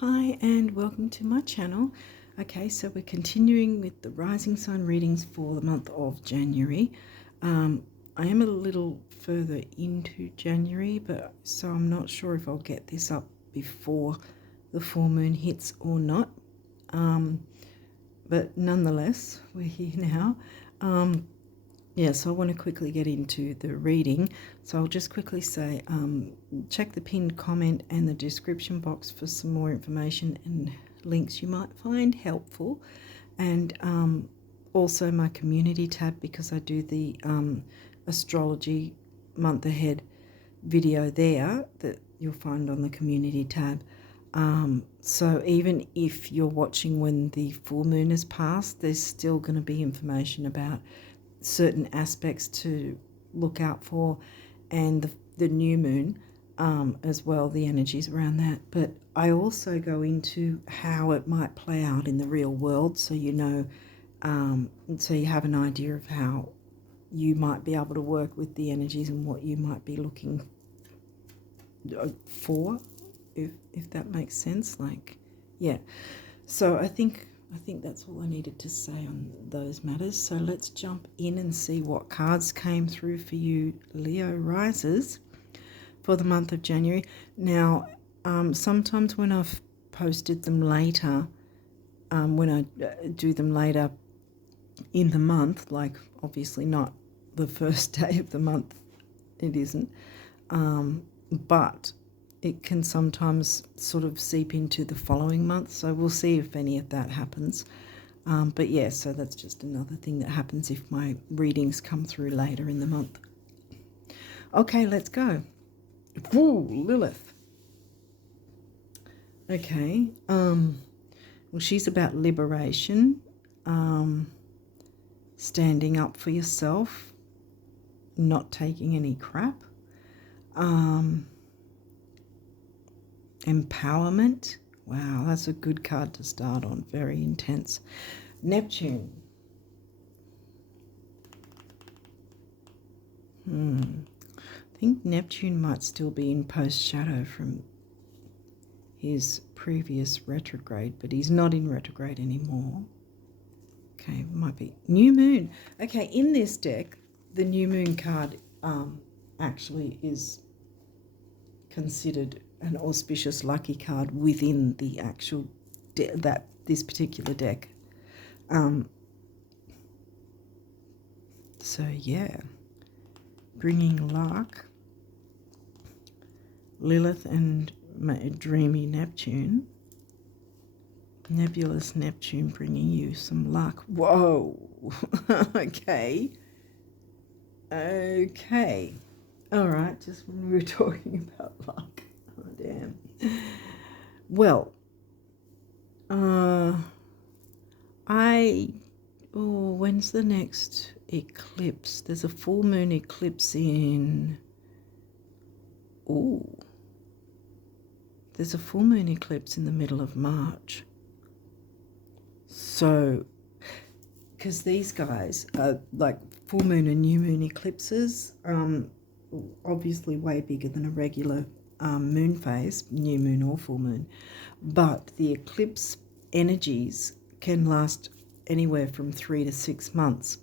Hi and welcome to my channel. Okay, so we're continuing with the rising sign readings for the month of January. I am a little further into January, but so I'm not sure if I'll get this up before the full moon hits or not. But nonetheless, we're here now. So I want to quickly get into the reading. So I'll just quickly say, check the pinned comment and the description box for some more information and links you might find helpful. And also my community tab, because I do the astrology month ahead video there that you'll find on the community tab. So even if you're watching when the full moon has passed, there's still going to be information about certain aspects to look out for, and the new moon as well, the energies around that. But I also go into how it might play out in the real world, so you know, so you have an idea of how you might be able to work with the energies and what you might be looking for, if that makes sense. Like, yeah. So I think that's all I needed to say on those matters. So let's jump in and see what cards came through for you Leo risers for the month of January. Now, sometimes when I've posted them later, when I do them later in the month, like obviously not the first day of the month, it isn't, but it can sometimes sort of seep into the following month. So we'll see if any of that happens. But yeah, so that's just another thing that happens if my readings come through later in the month. Okay, let's go. Ooh, Lilith. Okay. Well, she's about liberation, standing up for yourself, not taking any crap. Empowerment. Wow, that's a good card to start on. Very intense. Neptune. I think Neptune might still be in post-shadow from his previous retrograde, but he's not in retrograde anymore. Okay, might be. New moon. Okay, in this deck, the new moon card actually is considered an auspicious lucky card within the actual this particular deck. So yeah, bringing luck. Lilith and dreamy Neptune. Nebulous Neptune bringing you some luck. Whoa. Okay. All right, just when we were talking about luck. Oh, damn. Well, when's the next eclipse? There's a full moon eclipse in... There's a full moon eclipse in the middle of March. So, because these guys are like full moon and new moon eclipses, obviously way bigger than a regular moon phase, new moon or full moon, but the eclipse energies can last anywhere from 3 to 6 months.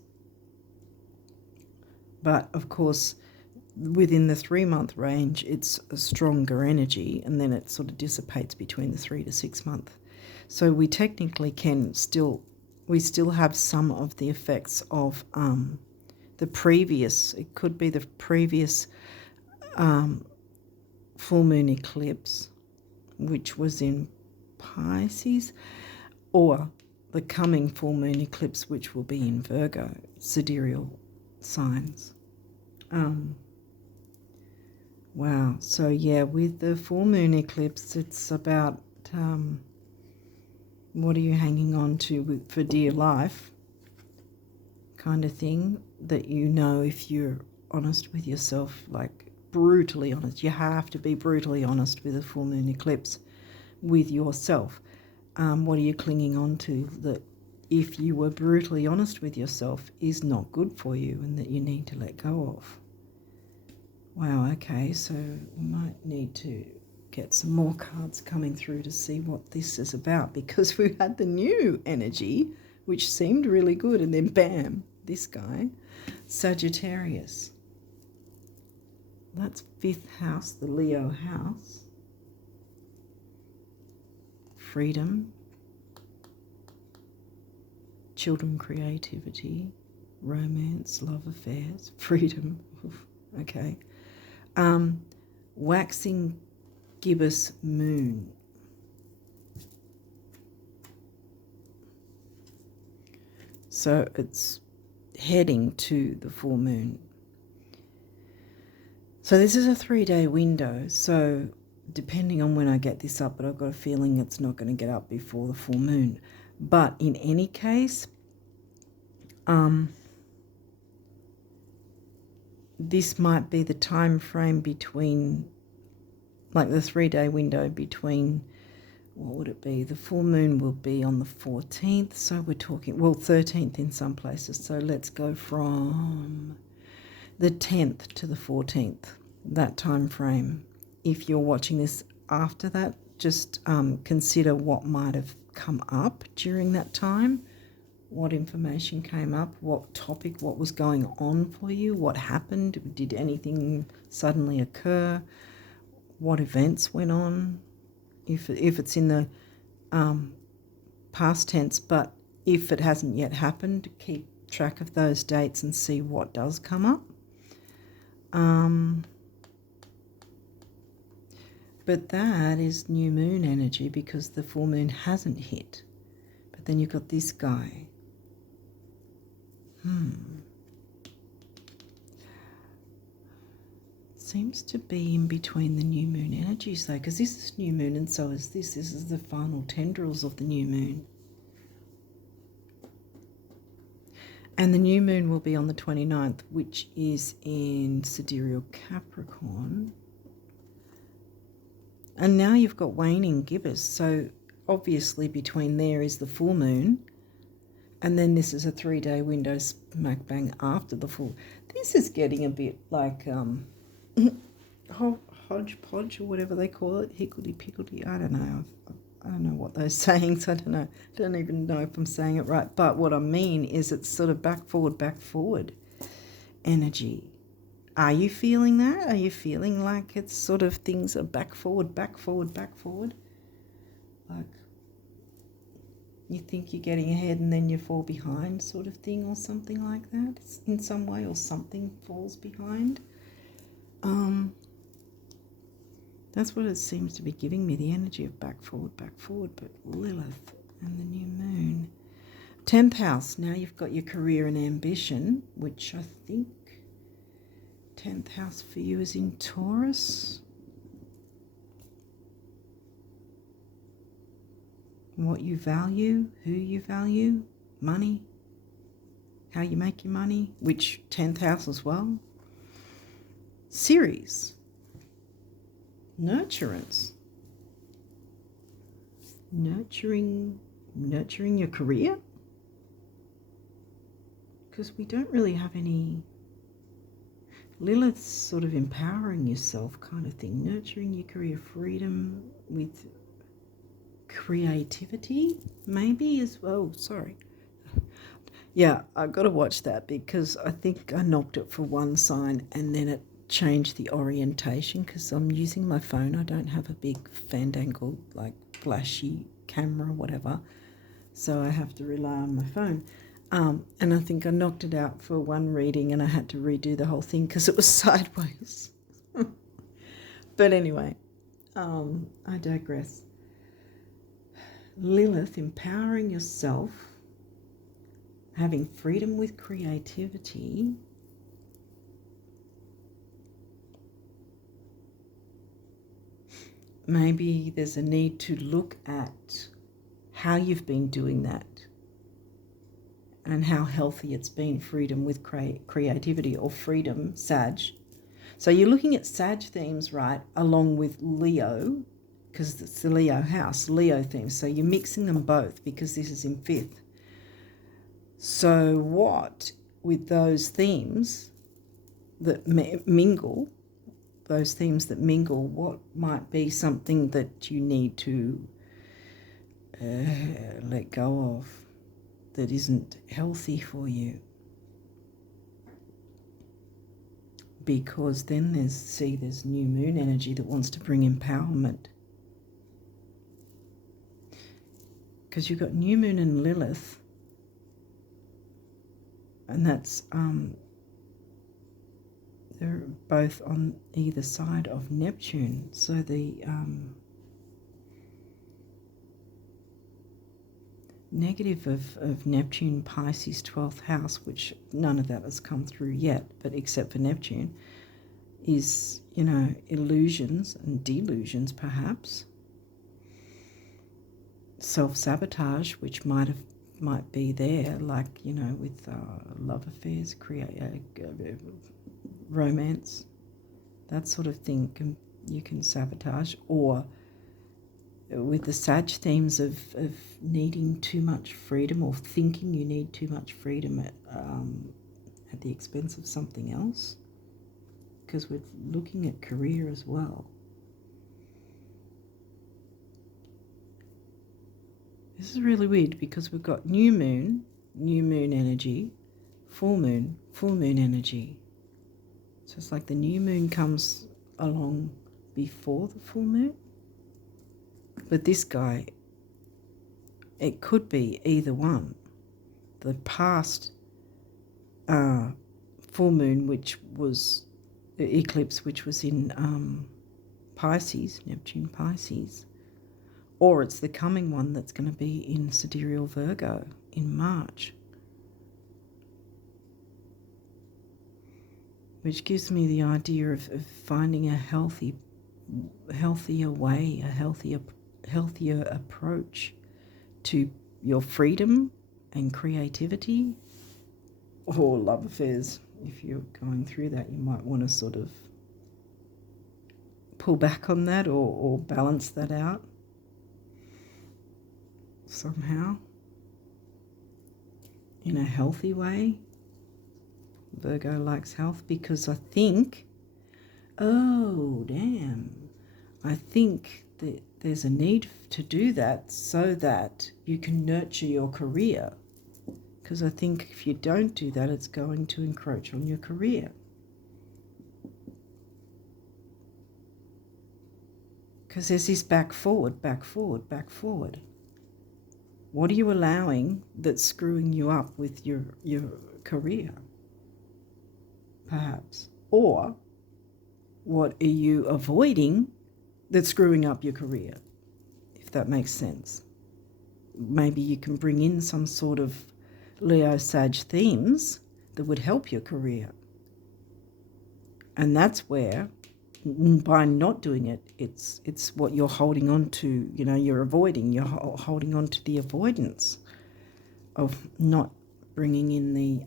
But of course, within the 3-month range, it's a stronger energy, and then it sort of dissipates between the 3 to 6 month. So we technically can still have some of the effects of the previous. It could be the previous full moon eclipse, which was in Pisces, or the coming full moon eclipse, which will be in Virgo, sidereal signs. Wow. So yeah, with the full moon eclipse, it's about what are you hanging on to for dear life, kind of thing, that you know, if you're honest with yourself, like brutally honest. You have to be brutally honest with a full moon eclipse with yourself. What are you clinging on to that, if you were brutally honest with yourself, is not good for you and that you need to let go of? Wow, okay, so we might need to get some more cards coming through to see what this is about, because we had the new energy, which seemed really good, and then bam, this guy, Sagittarius. That's 5th house, the Leo house. Freedom, children, creativity, romance, love affairs, freedom. Okay. Waxing gibbous moon. So it's heading to the full moon. So this is a 3-day window. So depending on when I get this up, but I've got a feeling it's not going to get up before the full moon. But in any case, this might be the time frame between, like the 3-day window between, what would it be? The full moon will be on the 14th. So we're talking, well, 13th in some places. So let's go from the 10th to the 14th, that time frame. If you're watching this after that, just consider what might have come up during that time, what information came up, what topic, what was going on for you, what happened, did anything suddenly occur, what events went on, if it's in the past tense, but if it hasn't yet happened, keep track of those dates and see what does come up. But that is new moon energy because the full moon hasn't hit. But then you've got this guy. Seems to be in between the new moon energies though, because this is new moon and so is this. This is the final tendrils of the new moon. And the new moon will be on the 29th, which is in Sidereal Capricorn. And now you've got waning gibbous. So obviously between there is the full moon. And then this is a 3-day window smack bang after the full. This is getting a bit like hodgepodge or whatever they call it. Higgledy-piggledy. I don't know. I don't know what those sayings. I don't know. I don't even know if I'm saying it right. But what I mean is it's sort of back forward energy. Are you feeling that? Are you feeling like it's sort of things are back forward? Like you think you're getting ahead and then you fall behind sort of thing or something like that in some way, or something falls behind. That's what it seems to be giving me, the energy of back forward, but Lilith and the new moon. 10th house, now you've got your career and ambition, which I think 10th house for you is in Taurus. What you value, who you value, money, how you make your money, which 10th house as well. Series, nurturance, nurturing your career, because we don't really have any. Lilith's sort of empowering yourself kind of thing, nurturing your career, freedom with creativity maybe as well. Sorry. Yeah, I've got to watch that because I think I knocked it for one sign and then it changed the orientation because I'm using my phone. I don't have a big fandangled like flashy camera or whatever, so I have to rely on my phone. And I think I knocked it out for one reading and I had to redo the whole thing because it was sideways. But anyway, I digress. Lilith, empowering yourself, having freedom with creativity. Maybe there's a need to look at how you've been doing that and how healthy it's been, freedom with creativity or freedom, Sag. So you're looking at Sag themes, right, along with Leo, because it's the Leo house, Leo themes. So you're mixing them both because this is in 5th. So what with those themes that mingle, those themes that mingle, what might be something that you need to let go of that isn't healthy for you. Because then there's new moon energy that wants to bring empowerment. Because you've got new moon and Lilith, and that's they're both on either side of Neptune. So the negative of Neptune, Pisces, 12th house, which none of that has come through yet, but except for Neptune, is, you know, illusions and delusions perhaps. Self-sabotage, which might be there, like, you know, with love affairs, romance, that sort of thing you can sabotage, or with the Sag themes of needing too much freedom, or thinking you need too much freedom at the expense of something else, because we're looking at career as well. This is really weird because we've got new moon energy, full moon energy. So it's like the new moon comes along before the full moon. But this guy, it could be either one. The past full moon, which was the eclipse, which was in Pisces, Neptune Pisces, or it's the coming one that's going to be in Sidereal Virgo in March, which gives me the idea of finding a healthier way, a healthier approach to your freedom and creativity, or love affairs. If you're going through that, you might want to sort of pull back on that or balance that out somehow in a healthy way. Virgo likes health, because I think, I think that there's a need to do that so that you can nurture your career. Because I think if you don't do that, it's going to encroach on your career. Because there's this back forward. What are you allowing that's screwing you up with your career, perhaps? Or what are you avoiding that's screwing up your career, if that makes sense? Maybe you can bring in some sort of Leo Sag themes that would help your career. And that's where, by not doing it, it's what you're holding on to, you know, you're holding on to the avoidance of not bringing in the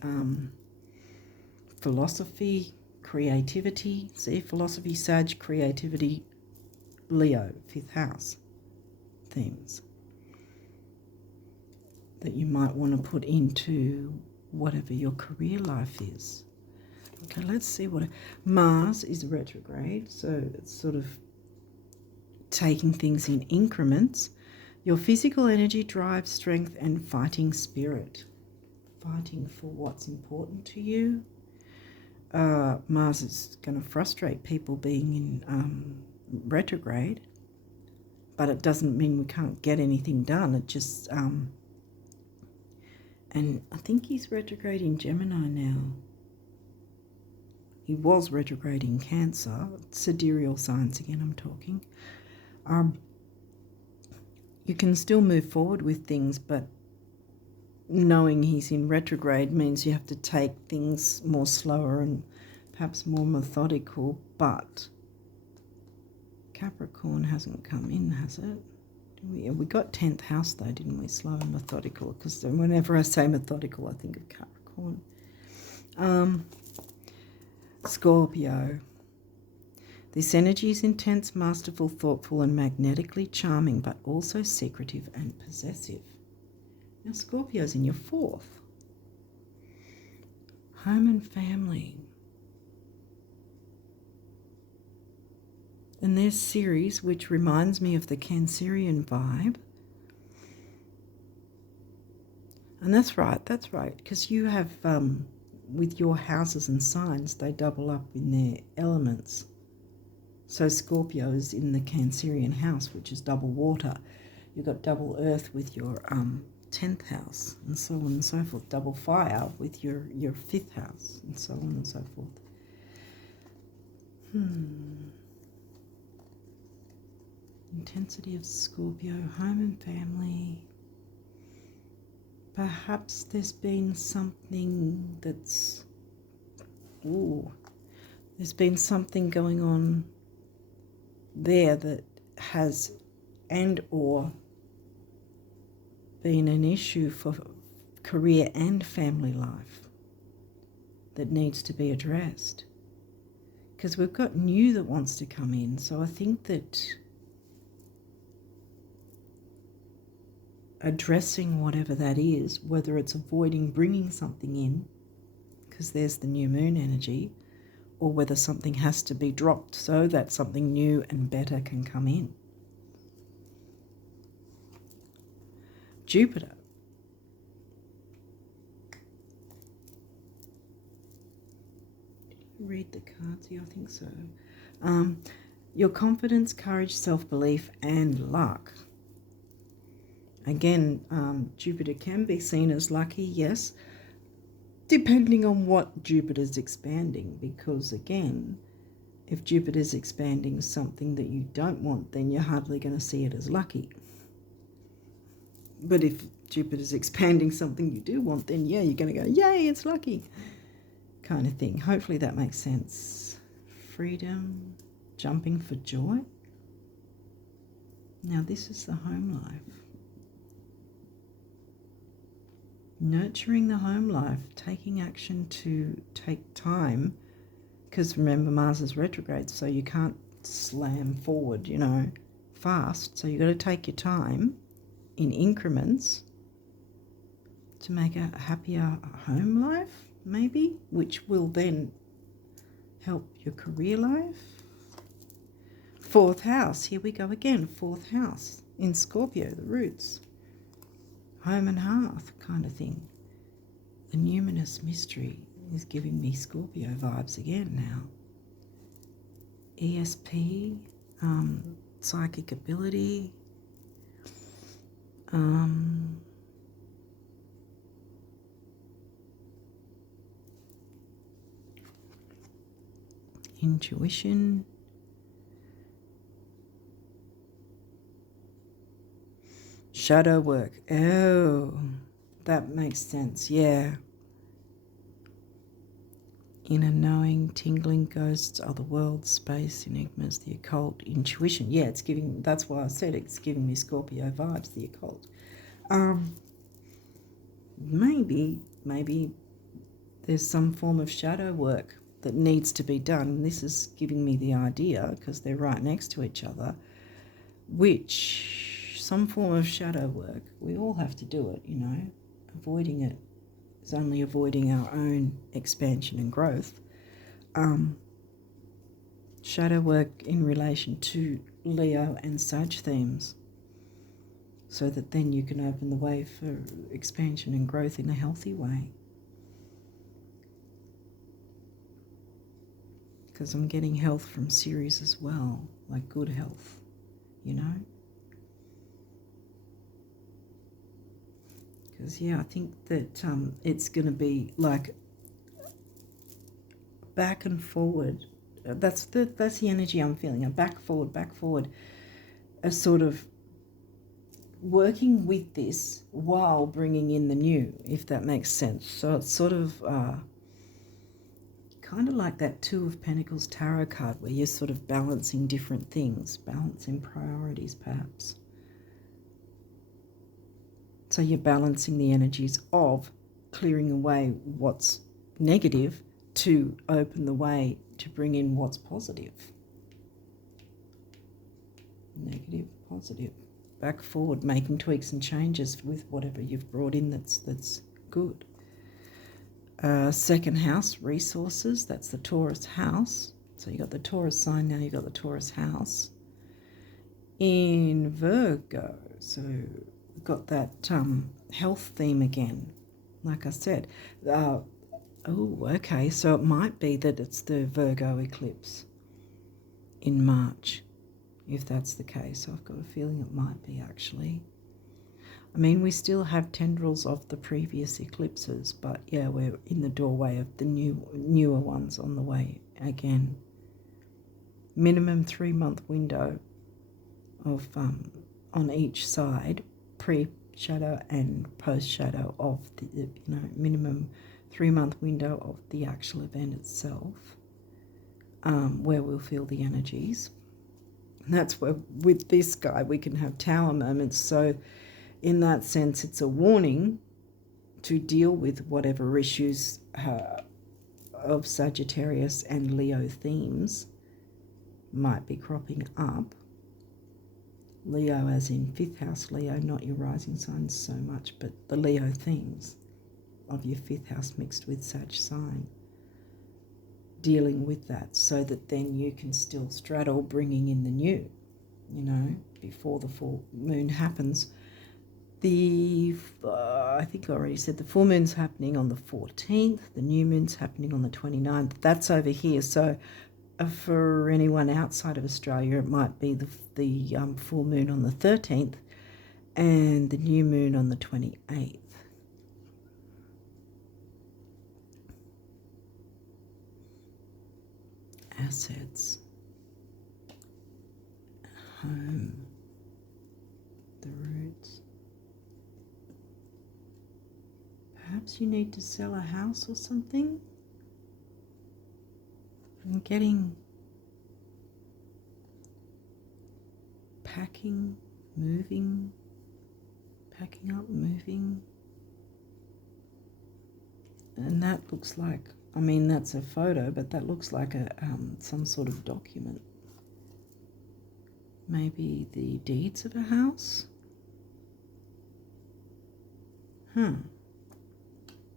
philosophy, creativity. See, philosophy, Sag, creativity, Leo, 5th house themes that you might want to put into whatever your career life is. Okay, let's see what Mars is retrograde, so it's sort of taking things in increments. Your physical energy, drive, strength, and fighting spirit. Fighting for what's important to you. Mars is going to frustrate people being in retrograde, but it doesn't mean we can't get anything done. It just, and I think he's retrograde in Gemini now. He was retrograde in Cancer, sidereal signs again I'm talking. You can still move forward with things, but knowing he's in retrograde means you have to take things more slower and perhaps more methodical. But Capricorn hasn't come in, has it? We got 10th house though, didn't we? Slow and methodical, because whenever I say methodical I think of Capricorn. Scorpio. This energy is intense, masterful, thoughtful, and magnetically charming, but also secretive and possessive. Now, Scorpio's in your 4th. Home and family. And there's Ceres, which reminds me of the Cancerian vibe. And that's right, because you have, with your houses and signs, they double up in their elements. So Scorpio is in the Cancerian house, which is double water. You've got double earth with your 10th house, and so on and so forth. Double fire with your 5th house, and so on and so forth. Intensity of Scorpio, home and family. Perhaps there's been something that's... there's been something going on there that has or been an issue for career and family life that needs to be addressed. Because we've got new that wants to come in. So I think that addressing whatever that is, whether it's avoiding bringing something in, because there's the new moon energy, or whether something has to be dropped so that something new and better can come in. Jupiter. Read the cards here, I think so. Your confidence, courage, self-belief, and luck. Again, Jupiter can be seen as lucky, yes, depending on what Jupiter's expanding, because again, if Jupiter's expanding something that you don't want, then you're hardly going to see it as lucky. But if Jupiter's expanding something you do want, then yeah, you're going to go, yay, it's lucky, kind of thing. Hopefully that makes sense. Freedom, jumping for joy. Now this is the home life. Nurturing the home life, taking action to take time, because remember Mars is retrograde, so you can't slam forward, fast. So you've got to take your time in increments to make a happier home life, maybe, which will then help your career life. 4th house, here we go again, 4th house in Scorpio, the roots. Home and hearth kind of thing. The numinous mystery is giving me Scorpio vibes again now. ESP, psychic ability, intuition, shadow work. Oh, that makes sense. Yeah. Inner knowing, tingling, ghosts, other worlds, space, enigmas, the occult, intuition. Yeah, it's giving, that's why I said it's giving me Scorpio vibes, the occult. Maybe there's some form of shadow work that needs to be done. And this is giving me the idea, because they're right next to each other, which some form of shadow work, we all have to do it, avoiding it is only avoiding our own expansion and growth. Shadow work in relation to Leo and Sag themes, so that then you can open the way for expansion and growth in a healthy way. Because I'm getting health from Ceres as well, like good health, Because, yeah, I think that it's going to be like back and forward. That's the energy I'm feeling, a back forward, a sort of working with this while bringing in the new, if that makes sense. So it's sort of kind of like that Two of Pentacles tarot card, where you're sort of balancing different things, balancing priorities perhaps. So you're balancing the energies of clearing away what's negative to open the way to bring in what's positive. Negative, positive. Back forward, making tweaks and changes with whatever you've brought in that's good. 2nd house, resources. That's the Taurus house. So you got the Taurus sign, now you got the Taurus house in Virgo. So we've got that health theme again. Like I said, oh, okay, so it might be that it's the Virgo eclipse in March, if that's the case. I've got a feeling it might be, actually. I mean, we still have tendrils of the previous eclipses, but yeah, we're in the doorway of the newer ones on the way again. Minimum 3-month window of on each side, pre-shadow and post-shadow of the minimum 3-month window of the actual event itself, where we'll feel the energies. And that's where with this guy we can have tower moments. So in that sense, it's a warning to deal with whatever issues of Sagittarius and Leo themes might be cropping up. Leo as in 5th house Leo, not your rising signs so much, but the Leo themes of your 5th house mixed with Sag sign. Dealing with that so that then you can still straddle bringing in the new, before the full moon happens. I think I already said the full moon's happening on the 14th, the new moon's happening on the 29th. That's over here. So for anyone outside of Australia, it might be the full moon on the 13th and the new moon on the 28th. Assets, home, the roots. Perhaps you need to sell a house or something. And packing, moving, packing up, moving. And that looks like, I mean, that's a photo, but that looks like some sort of document. Maybe the deeds of a house?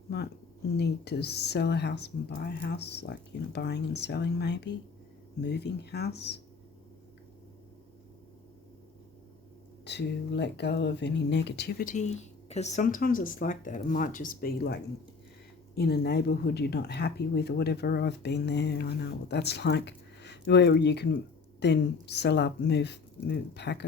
Might need to sell a house and buy a house, like, buying and selling maybe. Moving house. To let go of any negativity. Because sometimes it's like that. It might just be like in a neighbourhood you're not happy with or whatever. I've been there. I know what that's like. Where you can then sell up, pack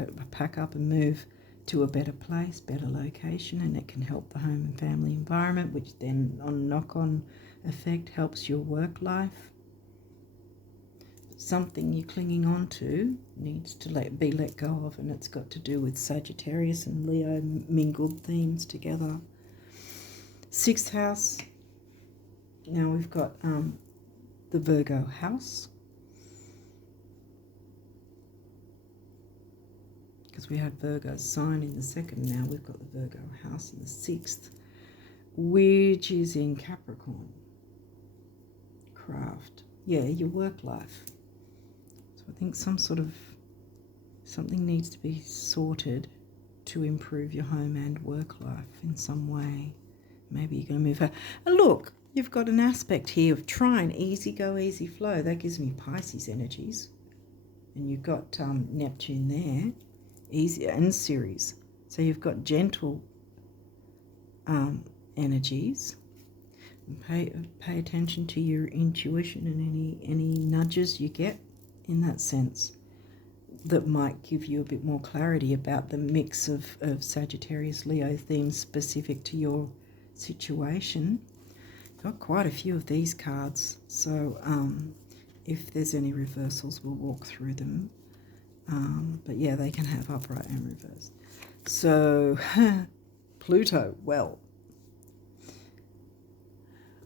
up and move to a better place, better location, and it can help the home and family environment, which then on knock-on effect helps your work life. Something you're clinging on to needs to be let go of, and it's got to do with Sagittarius and Leo mingled themes together. 6th house. Now we've got the Virgo house. Because we had Virgo's sign in the 2nd, now we've got the Virgo house in the 6th, which is in Capricorn. Craft. Yeah, your work life. So I think something needs to be sorted to improve your home and work life in some way. Maybe you're going to move out. And look, you've got an aspect here of trine, easy go, easy flow. That gives me Pisces energies. And you've got Neptune there. Easy and Ceres, so you've got gentle energies. Pay attention to your intuition and any nudges you get in that sense that might give you a bit more clarity about the mix of Sagittarius Leo themes specific to your situation. Got quite a few of these cards, so if there's any reversals we'll walk through them. But yeah, they can have upright and reverse. So, Pluto, well,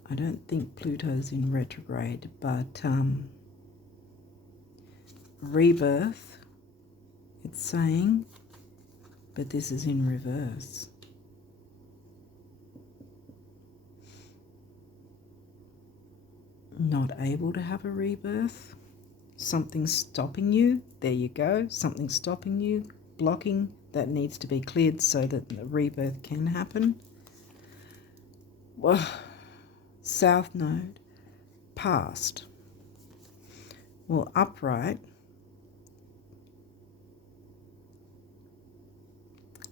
I don't think Pluto's in retrograde, but rebirth, it's saying, but this is in reverse. Not able to have a rebirth. Something's stopping you. There you go. Something's stopping you, blocking. That needs to be cleared so that the rebirth can happen. Well, South Node, past. Well, upright,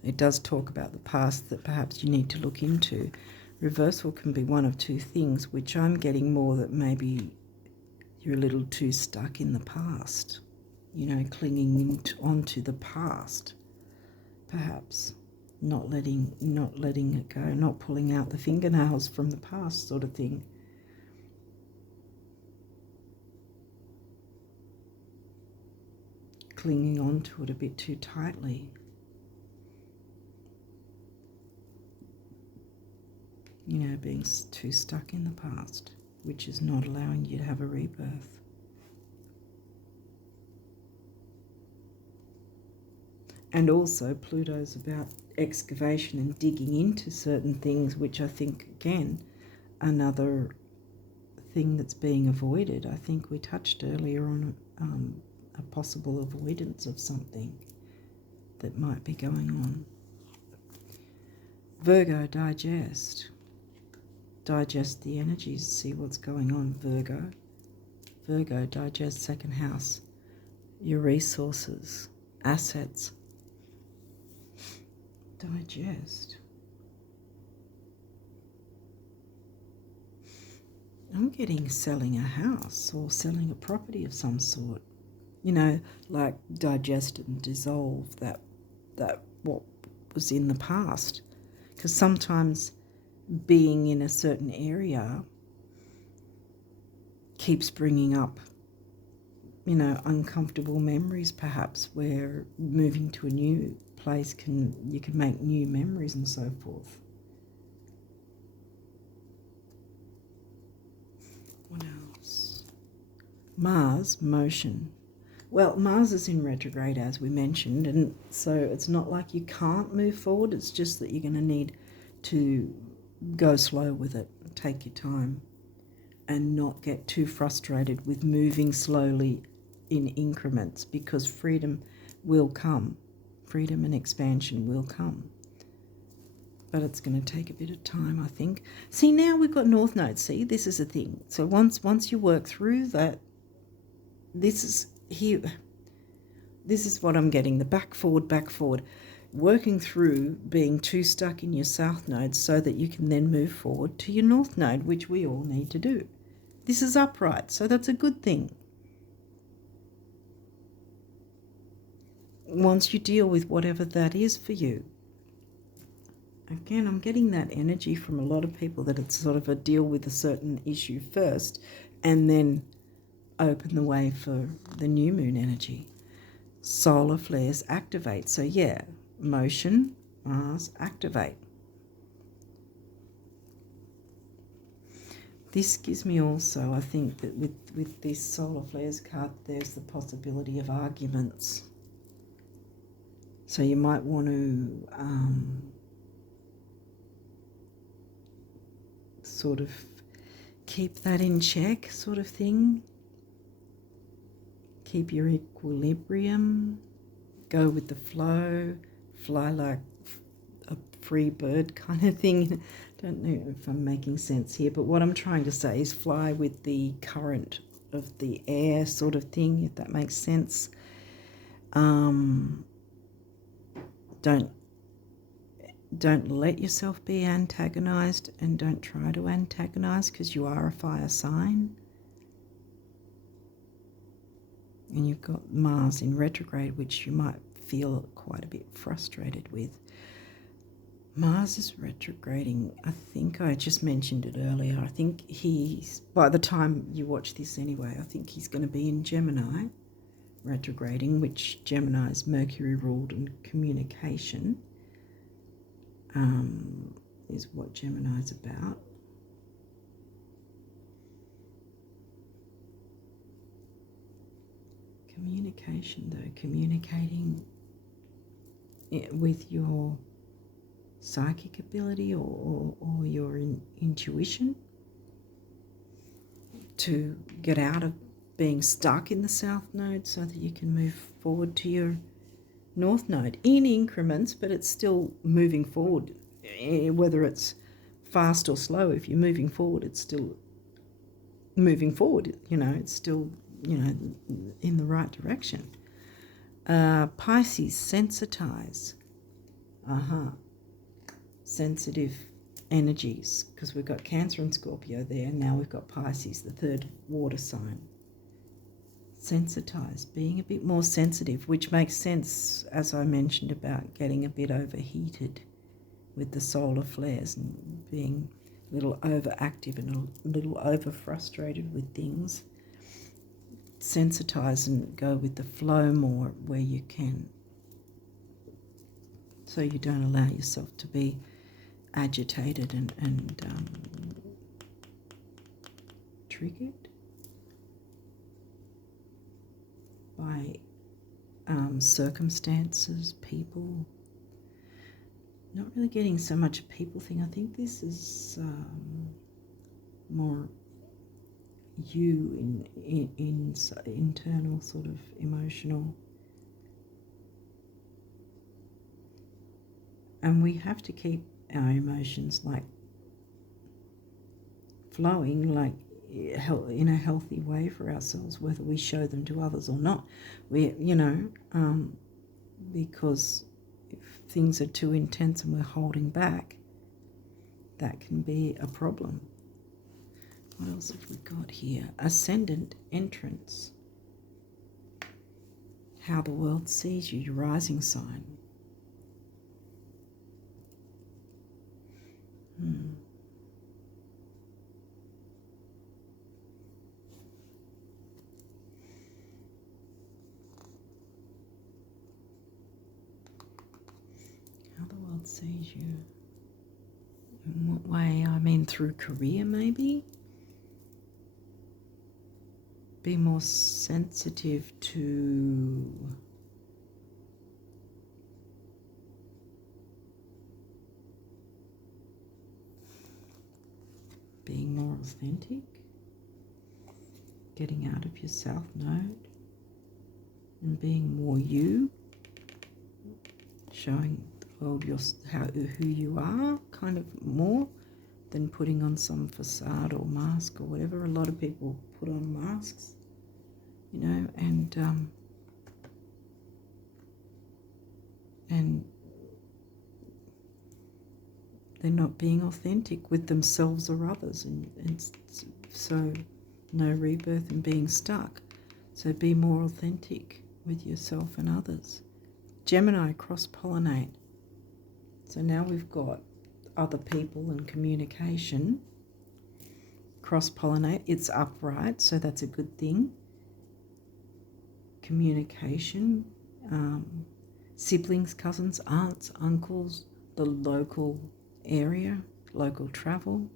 it does talk about the past that perhaps you need to look into. Reversal can be one of two things, which I'm getting more that maybe you're a little too stuck in the past, you know, clinging onto the past, perhaps not letting it go, not pulling out the fingernails from the past, sort of thing. Clinging onto it a bit too tightly. You know, being too stuck in the past, which is not allowing you to have a rebirth. And also Pluto's about excavation and digging into certain things, which I think, again, another thing that's being avoided. I think we touched earlier on a possible avoidance of something that might be going on. Virgo, digest. Digest the energies, see what's going on, Virgo. Virgo, digest second house, your resources, assets. Digest. I'm getting selling a house or selling a property of some sort. You know, like digest and dissolve that what was in the past. Because sometimes being in a certain area keeps bringing up, you know, uncomfortable memories, perhaps, where moving to a new place you can make new memories and so forth. What else? Mars, motion. Well, Mars is in retrograde, as we mentioned, and so it's not like you can't move forward, it's just that you're going to need to go slow with it, take your time, and not get too frustrated with moving slowly in increments, because freedom will come. Freedom and expansion will come. But it's going to take a bit of time, I think. See, now we've got North Node. See, this is a thing. So once you work through that, this is here. This is what I'm getting, the back forward. Working through being too stuck in your South Node so that you can then move forward to your North Node, which we all need to do. This is upright, so that's a good thing. Once you deal with whatever that is for you. Again, I'm getting that energy from a lot of people that it's sort of a deal with a certain issue first and then open the way for the new moon energy. Solar flares activate. So yeah, motion, Mars, activate. This gives me also, I think, that with this solar flares card, there's the possibility of arguments. So you might want to sort of keep that in check, sort of thing. Keep your equilibrium, go with the flow, fly like a free bird kind of thing. Don't know if I'm making sense here, but what I'm trying to say is fly with the current of the air sort of thing, if that makes sense. Don't let yourself be antagonized, and don't try to antagonize, because you are a fire sign. And you've got Mars in retrograde, which you might feel quite a bit frustrated with. Mars is retrograding. I think I just mentioned it earlier. I think he's, by the time you watch this anyway, I think he's going to be in Gemini, retrograding, which Gemini is Mercury ruled, and communication is what Gemini is about. Communication, though, communicating with your psychic ability or your intuition to get out of being stuck in the South Node so that you can move forward to your North Node in increments, but it's still moving forward. Whether it's fast or slow, if you're moving forward, it's still moving forward. You know, it's still in the right direction. Pisces, sensitize. Sensitive energies, because we've got Cancer and Scorpio there. Now we've got Pisces, the third water sign. Sensitize, being a bit more sensitive, which makes sense, as I mentioned, about getting a bit overheated with the solar flares and being a little overactive and a little over frustrated with things. Sensitize and go with the flow more where you can, so you don't allow yourself to be agitated and triggered by circumstances, people. Not really getting so much a people thing. I think this is more you in internal sort of emotional. And we have to keep our emotions like flowing, like in a healthy way for ourselves, whether we show them to others or not. Because if things are too intense and we're holding back, that can be a problem. What else have we got here? Ascendant, entrance. How the world sees you, your rising sign. How the world sees you. In what way? I mean, through career, maybe? Be more sensitive to being more authentic, getting out of your south node and being more you, showing the world who you are kind of more than putting on some facade or mask or whatever. A lot of people put on masks, and they're not being authentic with themselves or others, and so no rebirth and being stuck. So be more authentic with yourself and others. Gemini, cross-pollinate. So now we've got other people and communication. Cross-pollinate, it's upright, so that's a good thing. Communication, siblings, cousins, aunts, uncles, the local area, local travel.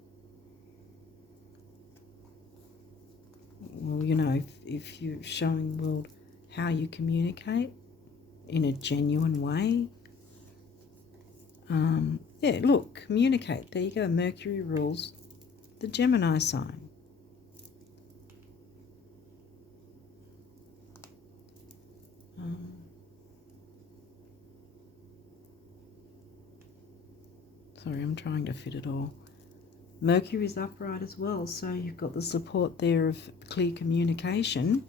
Well, if you're showing the world how you communicate in a genuine way. Look, communicate. There you go. Mercury rules the Gemini sign. Sorry, I'm trying to fit it all. Mercury is upright as well, so you've got the support there of clear communication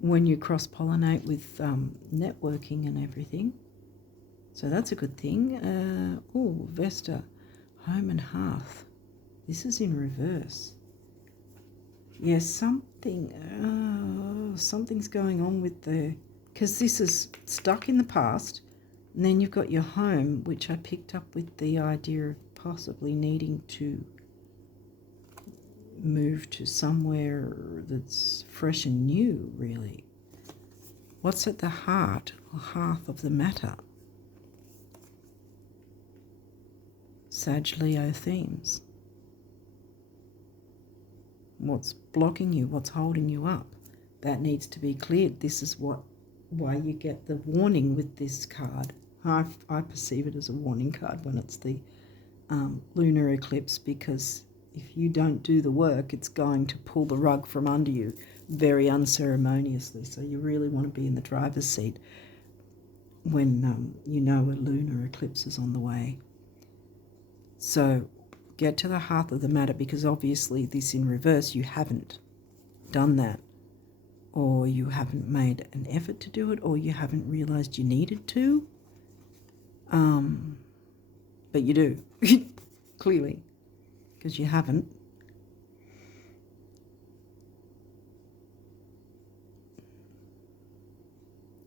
when you cross-pollinate with networking and everything. So that's a good thing. Vesta, home and hearth. This is in reverse. Yes, something's going on with because this is stuck in the past, and then you've got your home, which I picked up with the idea of possibly needing to move to somewhere that's fresh and new, really. What's at the heart or hearth of the matter? Sag Leo themes. What's blocking you? What's holding you up? That needs to be cleared. This is why you get the warning with this card. I perceive it as a warning card when it's the lunar eclipse, because if you don't do the work, it's going to pull the rug from under you very unceremoniously. So you really want to be in the driver's seat when a lunar eclipse is on the way. So get to the heart of the matter, because obviously this in reverse, you haven't done that, or you haven't made an effort to do it, or you haven't realized you needed to. But you do, clearly, because you haven't.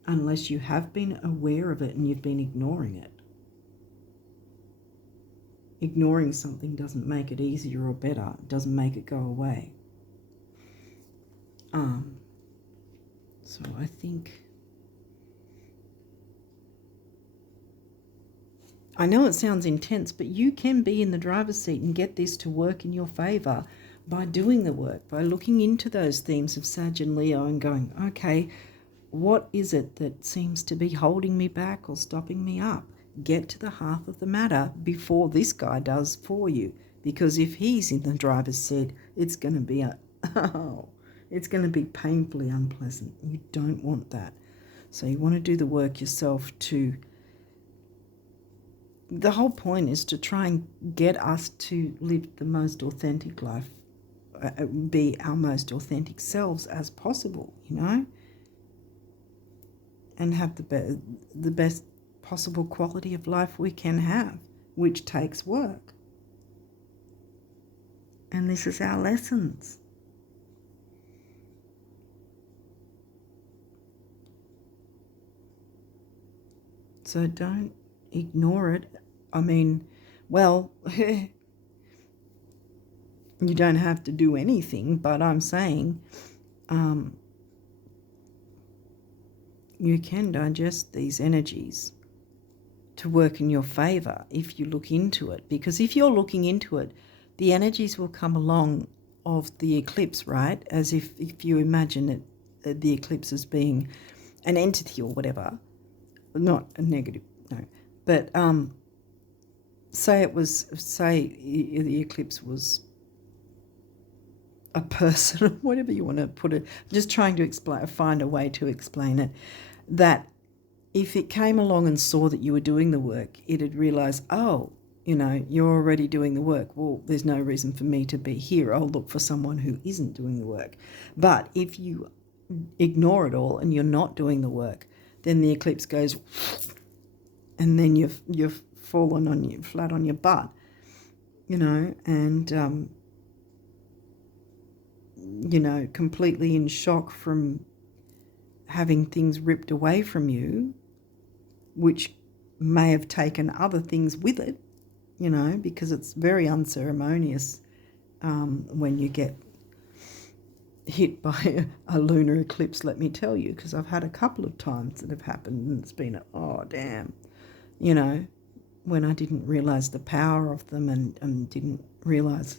Unless you have been aware of it and you've been ignoring it. Ignoring something doesn't make it easier or better. It doesn't make it go away. So I think, I know it sounds intense, but you can be in the driver's seat and get this to work in your favor by doing the work, by looking into those themes of Sag and Leo and going, okay, what is it that seems to be holding me back or stopping me up? Get to the heart of the matter before this guy does for you. Because if he's in the driver's seat, it's going to be it's going to be painfully unpleasant. You don't want that. So you want to do the work yourself to... The whole point is to try and get us to live the most authentic life, be our most authentic selves as possible, you know? And have the best possible quality of life we can have, which takes work. And this is our lessons. So don't ignore it. I mean, well, you don't have to do anything, but I'm saying you can digest these energies to work in your favor if you look into it. Because if you're looking into it, the energies will come along of the eclipse, right? As if you imagine it, the eclipse as being an entity or whatever. Not a negative, no. But say the eclipse was a person, whatever you want to put it. I'm just trying to find a way to explain it. That if it came along and saw that you were doing the work, it'd realise, oh, you know, you're already doing the work. Well, there's no reason for me to be here. I'll look for someone who isn't doing the work. But if you ignore it all and you're not doing the work, then the eclipse goes, and then you've fallen flat on your butt, you know, and you know, completely in shock from having things ripped away from you, which may have taken other things with it, you know, because it's very unceremonious when you get hit by a lunar eclipse, let me tell you, because I've had a couple of times that have happened and it's been, oh, damn, you know, when I didn't realise the power of them and didn't realise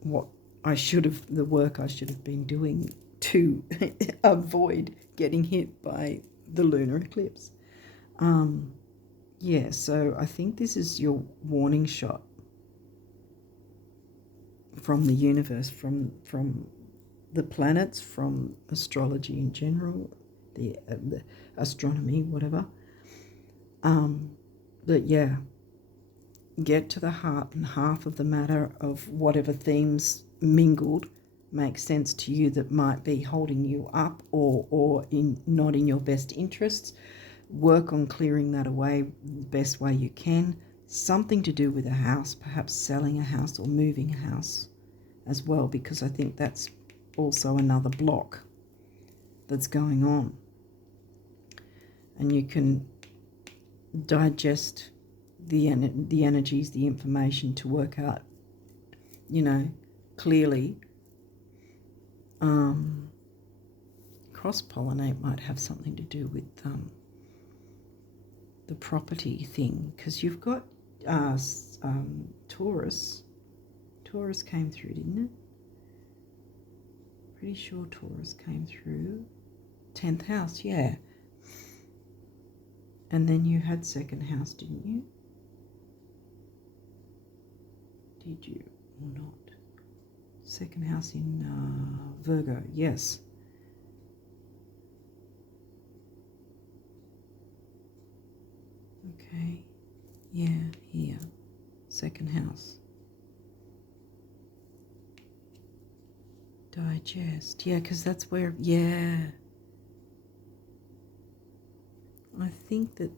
what the work I should have been doing to avoid getting hit by the lunar eclipse. Yeah, so I think this is your warning shot from the universe, from the planets, from astrology in general, the astronomy, whatever. But yeah, get to the heart and half of the matter of whatever themes mingled make sense to you that might be holding you up or not in your best interests. Work on clearing that away the best way you can. Something to do with a house, perhaps selling a house or moving a house as well, because I think that's also another block that's going on. And you can digest the energies, the information to work out, you know, clearly. Cross-pollinate might have something to do with the property thing, because you've got Taurus. Taurus came through, didn't it? Pretty sure Taurus came through. 10th house, yeah. And then you had second house, didn't you? Did you or not? Second house in Virgo, yes. Okay, yeah, here, second house. digest. Yeah, because that's where, yeah. I think that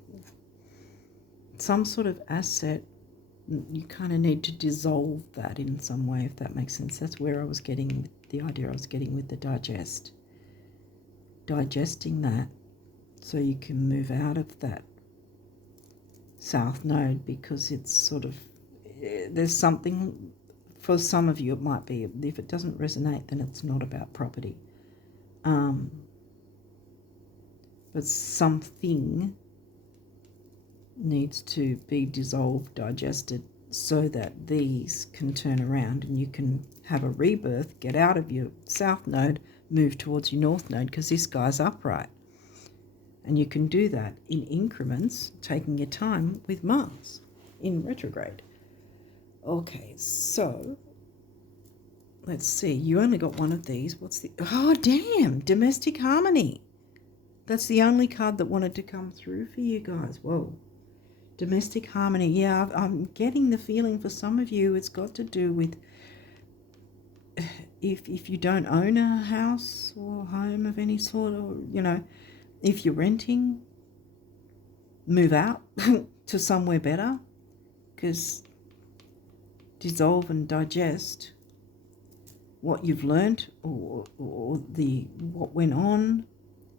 some sort of asset, you kind of need to dissolve that in some way, if that makes sense. That's where I was getting the idea I was getting with the digest. Digesting that so you can move out of that south node, because it's sort of, there's something, for some of you it might be, if it doesn't resonate then it's not about property. But something needs to be dissolved, digested, so that these can turn around and you can have a rebirth, get out of your south node, move towards your north node, because this guy's upright. And you can do that in increments, taking your time with Mars in retrograde. Okay, so let's see. You only got one of these. What's the... Oh, damn! Domestic harmony. That's the only card that wanted to come through for you guys. Whoa. Domestic harmony. Yeah, I'm getting the feeling for some of you it's got to do with if you don't own a house or home of any sort, or, you know, if you're renting, move out to somewhere better, because dissolve and digest what you've learnt, or what went on,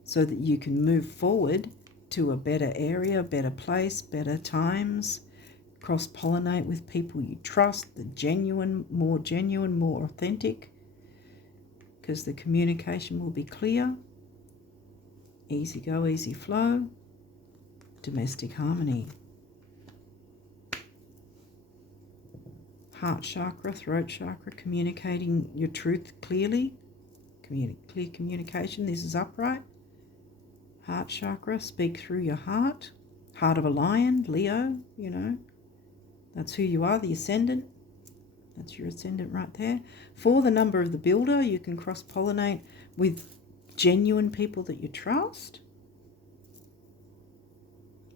so that you can move forward to a better area, better place, better times. Cross-pollinate with people you trust, the genuine, more authentic, because the communication will be clear. Easy go, easy flow. Domestic harmony. Heart chakra, throat chakra, communicating your truth clearly. Clear communication. This is upright. Heart chakra, speak through your heart. Heart of a lion, Leo, you know. That's who you are, the Ascendant. That's your Ascendant right there. For the number of the builder, you can cross-pollinate with genuine people that you trust.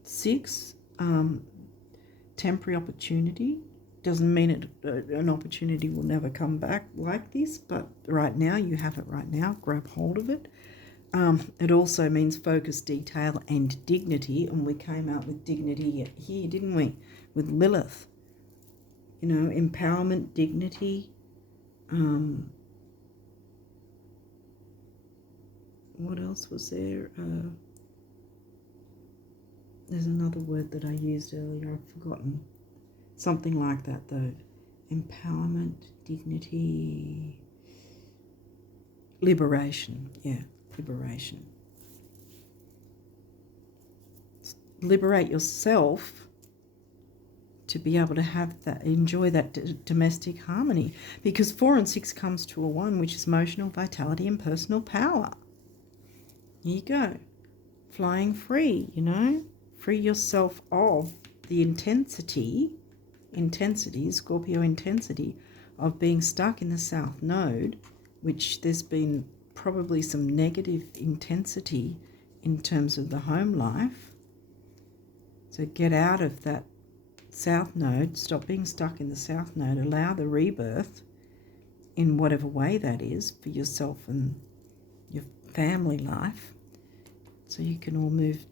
6, temporary opportunity. Doesn't mean an opportunity will never come back like this, but right now, you have it right now. Grab hold of it. It also means focus, detail, and dignity. And we came out with dignity here, didn't we? With Lilith. You know, empowerment, dignity. What else was there? There's another word that I used earlier. I've forgotten. Something like that, though. Empowerment, dignity, liberation. Yeah, liberation. Liberate yourself to be able to have that, enjoy that domestic harmony. Because 4 and 6 comes to a 1, which is emotional vitality and personal power. Here you go. Flying free, you know. Free yourself of the intensity, Scorpio intensity, of being stuck in the South Node, which there's been probably some negative intensity in terms of the home life. So get out of that South Node, stop being stuck in the South Node, allow the rebirth in whatever way that is for yourself and your family life, so you can all move,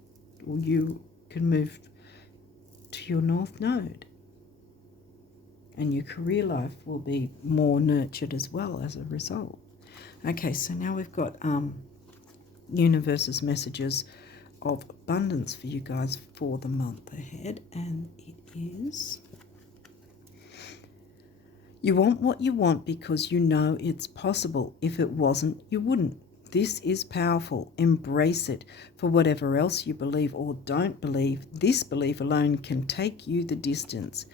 or you can move to your North Node. And your career life will be more nurtured as well as a result. Okay, so now we've got universe's messages of abundance for you guys for the month ahead, and it is: you want what you want because you know it's possible. If it wasn't, you wouldn't. This is powerful. Embrace it. For whatever else you believe or don't believe, this belief alone can take you the distance.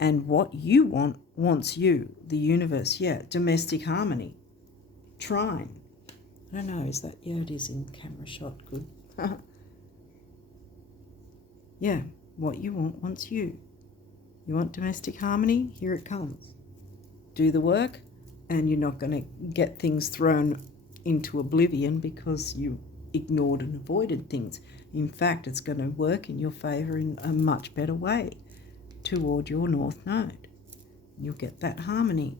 And what you want wants you. The universe, yeah. Domestic harmony. Trine. I don't know, is that... Yeah, it is in camera shot. Good. Yeah, what you want wants you. You want domestic harmony? Here it comes. Do the work, and you're not going to get things thrown into oblivion because you ignored and avoided things. In fact, it's going to work in your favour in a much better way toward your North Node. You'll get that harmony.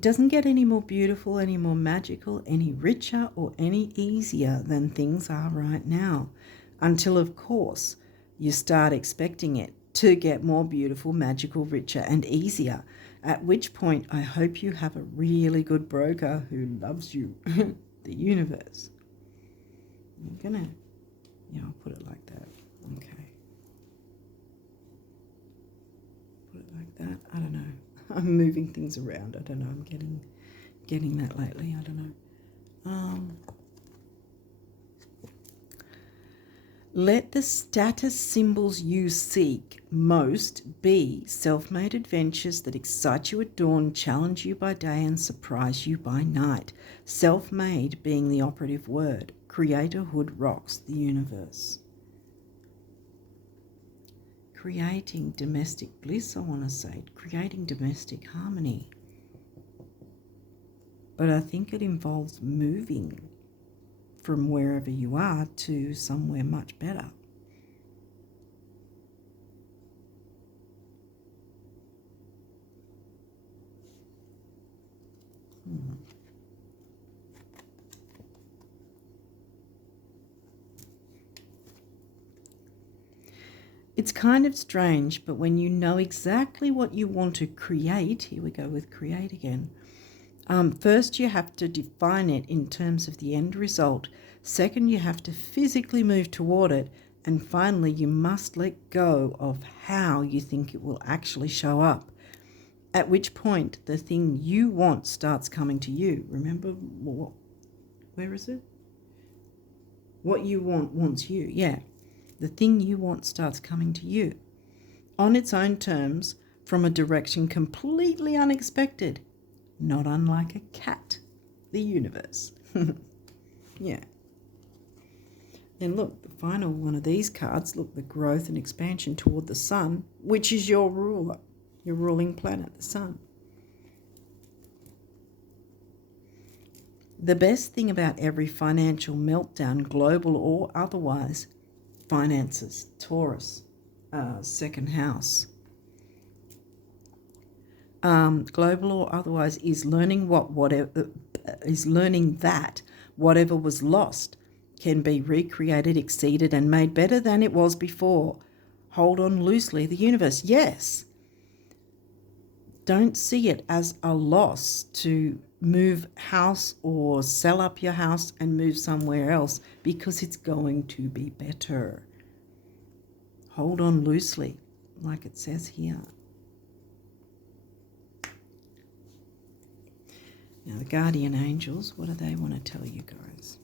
It doesn't get any more beautiful, any more magical, any richer, or any easier than things are right now. Until, of course, you start expecting it to get more beautiful, magical, richer, and easier. At which point, I hope you have a really good broker who loves you, the universe. I'll put it like that. Okay. Put it like that. I don't know. I'm moving things around. I don't know. I'm getting that lately. I don't know. Let the status symbols you seek most be self-made adventures that excite you at dawn, challenge you by day, and surprise you by night. Self-made being the operative word. Creatorhood rocks the universe. Creating domestic bliss, I want to say. Creating domestic harmony. But I think it involves moving from wherever you are to somewhere much better. It's kind of strange, but when you know exactly what you want to create, here we go with create again. First, you have to define it in terms of the end result. Second, you have to physically move toward it. And finally, you must let go of how you think it will actually show up. At which point, the thing you want starts coming to you. Remember, where is it? What you want wants you, yeah. The thing you want starts coming to you on its own terms from a direction completely unexpected, not unlike a cat, the universe. Yeah. And look, the final one of these cards, look, the growth and expansion toward the sun, which is your ruler, your ruling planet, the sun. The best thing about every financial meltdown, global or otherwise, finances, Taurus, second house, global or otherwise, is learning that whatever was lost can be recreated, exceeded, and made better than it was before. Hold on loosely, the universe. Yes. Don't see it as a loss to move house or sell up your house and move somewhere else, because it's going to be better. Hold on loosely, like it says here. Now, the guardian angels, what do they want to tell you guys?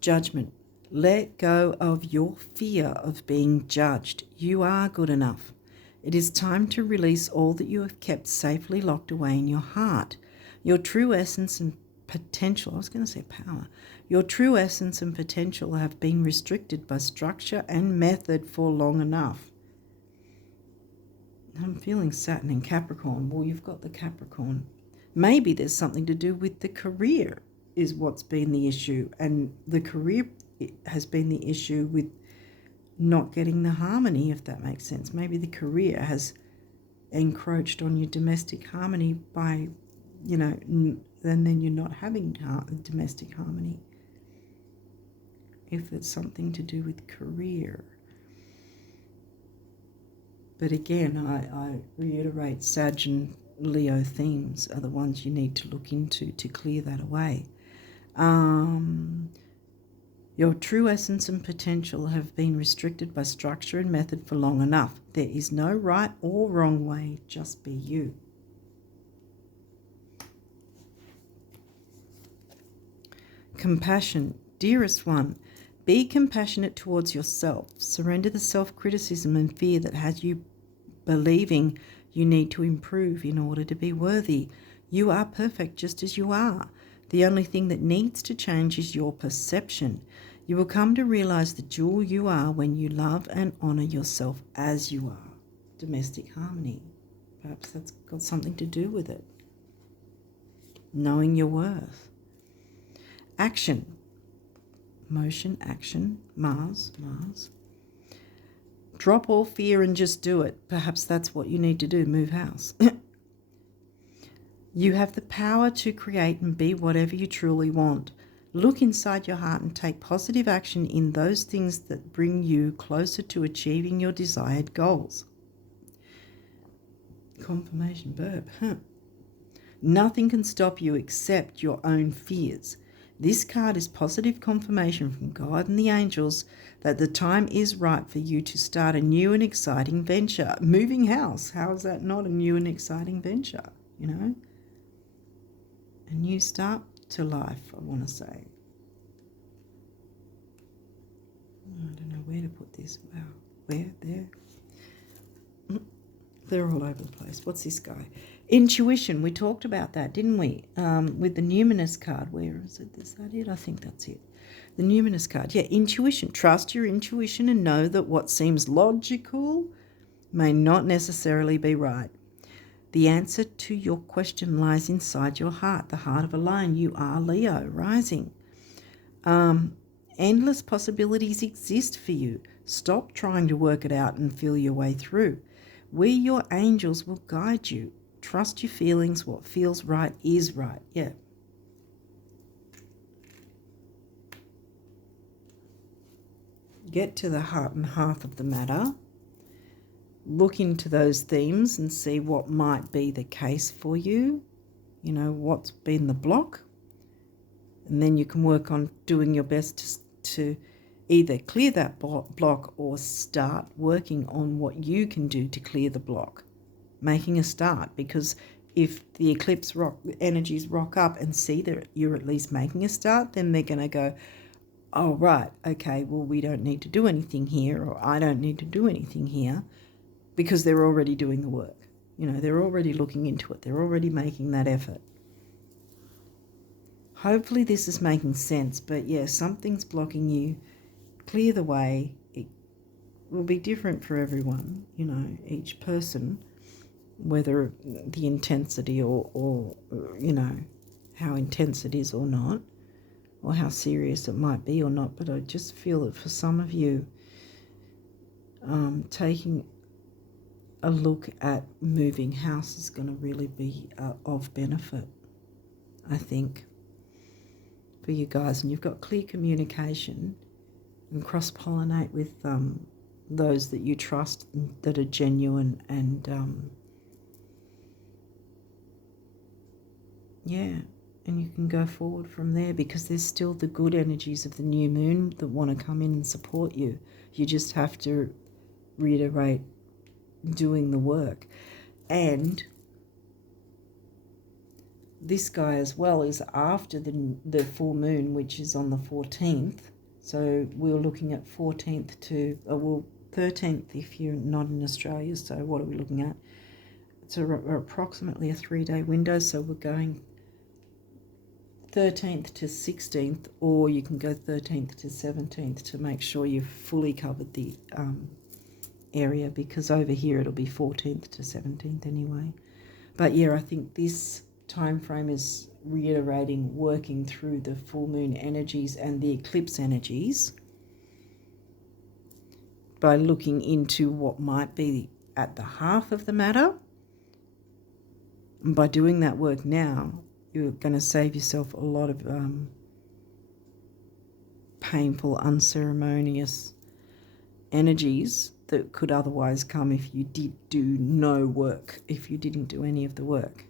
Judgment. Let go of your fear of being judged. You are good enough. It is time to release all that you have kept safely locked away in your heart. Your true essence and potential, I was going to say power, your true essence and potential have been restricted by structure and method for long enough. I'm feeling Saturn in Capricorn. Well, you've got the Capricorn. Maybe there's something to do with the career is what's been the issue, and the career has been the issue with not getting the harmony, if that makes sense. Maybe the career has encroached on your domestic harmony by, and then you're not having domestic harmony. If it's something to do with career. But again, I reiterate, Sag and Leo themes are the ones you need to look into to clear that away. Your true essence and potential have been restricted by structure and method for long enough. There is no right or wrong way, just be you. Compassion. Dearest one, be compassionate towards yourself. Surrender the self-criticism and fear that has you believing you need to improve in order to be worthy. You are perfect just as you are. The only thing that needs to change is your perception. You will come to realize the jewel you are when you love and honor yourself as you are. Domestic harmony. Perhaps that's got something to do with it. Knowing your worth. Action. Motion, action, Mars. Drop all fear and just do it. Perhaps that's what you need to do, move house. You have the power to create and be whatever you truly want. Look inside your heart and take positive action in those things that bring you closer to achieving your desired goals. Confirmation verb, Nothing can stop you except your own fears. This card is positive confirmation from God and the angels that the time is right for you to start a new and exciting venture. Moving house, how is that not a new and exciting venture, you know? A new start to life, I want to say. I don't know where to put this. Wow. Where? There? They're all over the place. What's this guy? Intuition. We talked about that, didn't we? With the numinous card. Where is it? Is that it? I think that's it. The numinous card. Yeah, intuition. Trust your intuition and know that what seems logical may not necessarily be right. The answer to your question lies inside your heart, the heart of a lion. You are Leo, rising. Endless possibilities exist for you. Stop trying to work it out and feel your way through. We, your angels, will guide you. Trust your feelings. What feels right is right. Yeah. Get to the heart and hearth of the matter. Look into those themes and see what might be the case for you. You know, what's been the block. And then you can work on doing your best to either clear that block or start working on what you can do to clear the block. Making a start, because if the eclipse energies rock up and see that you're at least making a start, then they're going to go, oh, right, okay, well, we don't need to do anything here, or I don't need to do anything here, because they're already doing the work. You know, they're already looking into it. They're already making that effort. Hopefully this is making sense, but yeah, something's blocking you. Clear the way. It will be different for everyone, you know, each person, whether the intensity or you know, how intense it is or not, or how serious it might be or not. But I just feel that for some of you, taking a look at moving house is going to really be of benefit, I think, for you guys. And you've got clear communication and cross-pollinate with those that you trust, that are genuine, and yeah, and you can go forward from there, because there's still the good energies of the new moon that want to come in and support you. You just have to reiterate doing the work. And this guy as well is after the full moon, which is on the 14th. So we're looking at 14th to, well, 13th if you're not in Australia. So what are we looking at? It's approximately a 3-day window. So we're going 13th to 16th, or you can go 13th to 17th to make sure you've fully covered the area, because over here it'll be 14th to 17th anyway. But yeah, I think this time frame is reiterating working through the full moon energies and the eclipse energies by looking into what might be at the heart of the matter. And by doing that work now, you're going to save yourself a lot of painful, unceremonious energies that could otherwise come if you did do no work, if you didn't do any of the work.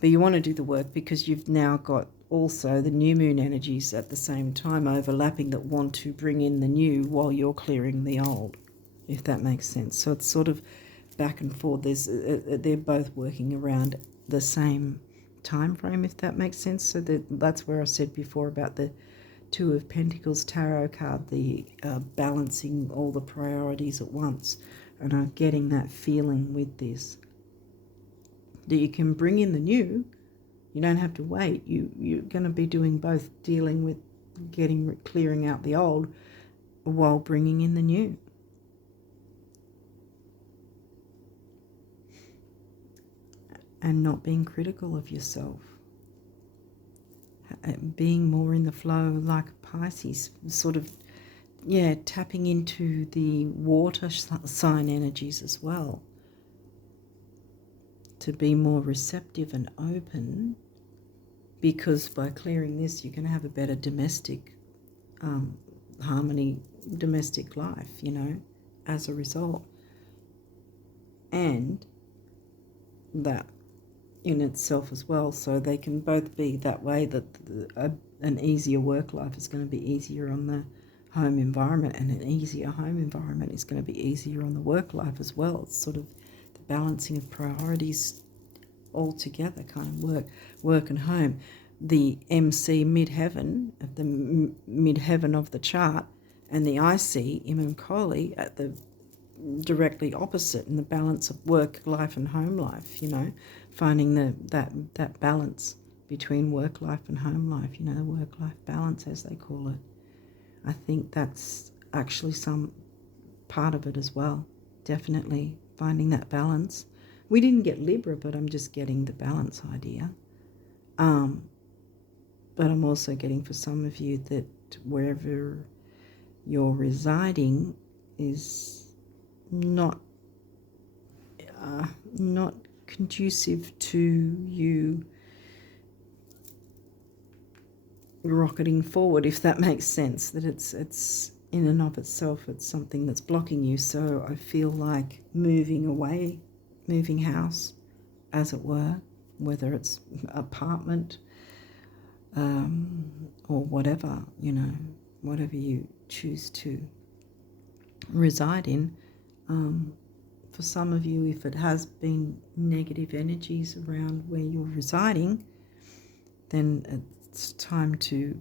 But you want to do the work because you've now got also the new moon energies at the same time overlapping that want to bring in the new while you're clearing the old, if that makes sense. So it's sort of back and forth. They're both working around the same time frame, if that makes sense. So that's where I said before about the Two of Pentacles tarot card, the balancing all the priorities at once. And I'm getting that feeling with this, that you can bring in the new. You don't have to wait. You're going to be doing both, dealing with clearing out the old while bringing in the new. And not being critical of yourself. Being more in the flow like Pisces, sort of, yeah, tapping into the water sign energies as well. to be more receptive and open, because by clearing this, you can have a better domestic harmony, domestic life, you know, as a result. And that in itself as well. So they can both be that way, that an easier work life is going to be easier on the home environment, and an easier home environment is going to be easier on the work life as well. It's sort of the balancing of priorities all together, kind of work and home. The MC midheaven, of the midheaven of the chart, and the IC Imam Kohli at the directly opposite, in the balance of work life and home life, you know, finding that balance between work life and home life, you know, the work life balance as they call it. I think that's actually some part of it as well. Definitely finding that balance. We didn't get Libra, but I'm just getting the balance idea. But I'm also getting for some of you that wherever you're residing is not conducive to you rocketing forward, if that makes sense, that it's in and of itself, it's something that's blocking you. So I feel like moving away, moving house, as it were, whether it's apartment or whatever, you know, whatever you choose to reside in. For some of you, if it has been negative energies around where you're residing, then it's time to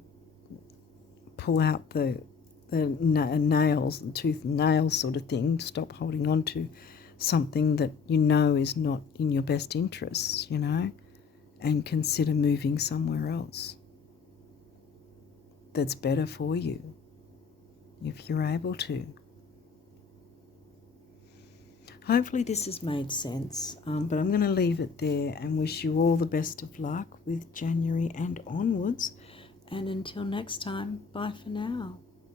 pull out the nails, the tooth and nails sort of thing. Stop holding on to something that you know is not in your best interests, you know, and consider moving somewhere else that's better for you, if you're able to. Hopefully this has made sense, but I'm going to leave it there and wish you all the best of luck with January and onwards. And until next time, bye for now.